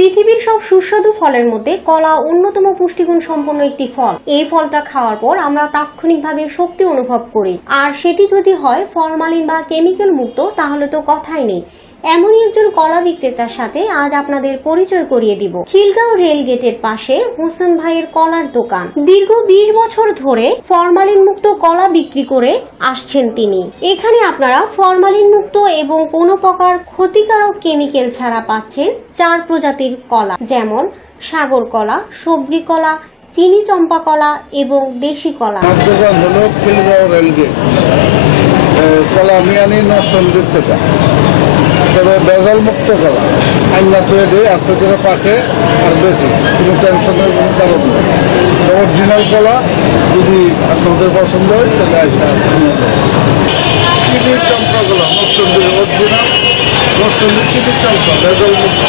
পৃথিবীর সব সুস্বাদু ফলের মধ্যে কলা অন্যতম পুষ্টিগুণ সম্পন্ন একটি ফল। এই ফলটা খাওয়ার পর আমরা তাৎক্ষণিকভাবে শক্তি অনুভব করি, আর সেটি যদি হয় ফরমালিন বা কেমিক্যাল মুক্ত তাহলে তো কথাই নেই। এমনই একজন কলা বিক্রেতার সাথে আজ আপনাদের পরিচয় করিয়ে দিব। খিলগাঁও রেল গেটের পাশে হোসেন ভাইয়ের কলার দোকান। দীর্ঘ 20 বছর ধরে ফরমালিন মুক্ত কলা বিক্রি করে আসছেন তিনি। এখানে আপনারা ফরমালিন মুক্ত এবং কোনো প্রকার ক্ষতিকারক কেমিক্যাল ছাড়া পাচ্ছেন 4 প্রজাতির কলা, যেমন সাগর কলা, সবরি কলা, চিনি চম্পা কলা এবং দেশি কলা। দোকান হলো খিলগাঁও রেলগেট, কলা মিয়ানি নরসিংদীর থেকে। তবে বেজাল মুক্ত কলা আইনা তুলে দিয়ে আস্তে ধীরে পাকে আর বেশি কোনো টেনশনের কোনো কারণ নেই। অরিজিনাল কলা যদি আপনাদের পছন্দ হয় তাহলে আসা চিনি চম্পা কলা নরসিংদীর অরিজিনাল, নরসিংদীর চিনি চম্পা বেজাল মুক্ত।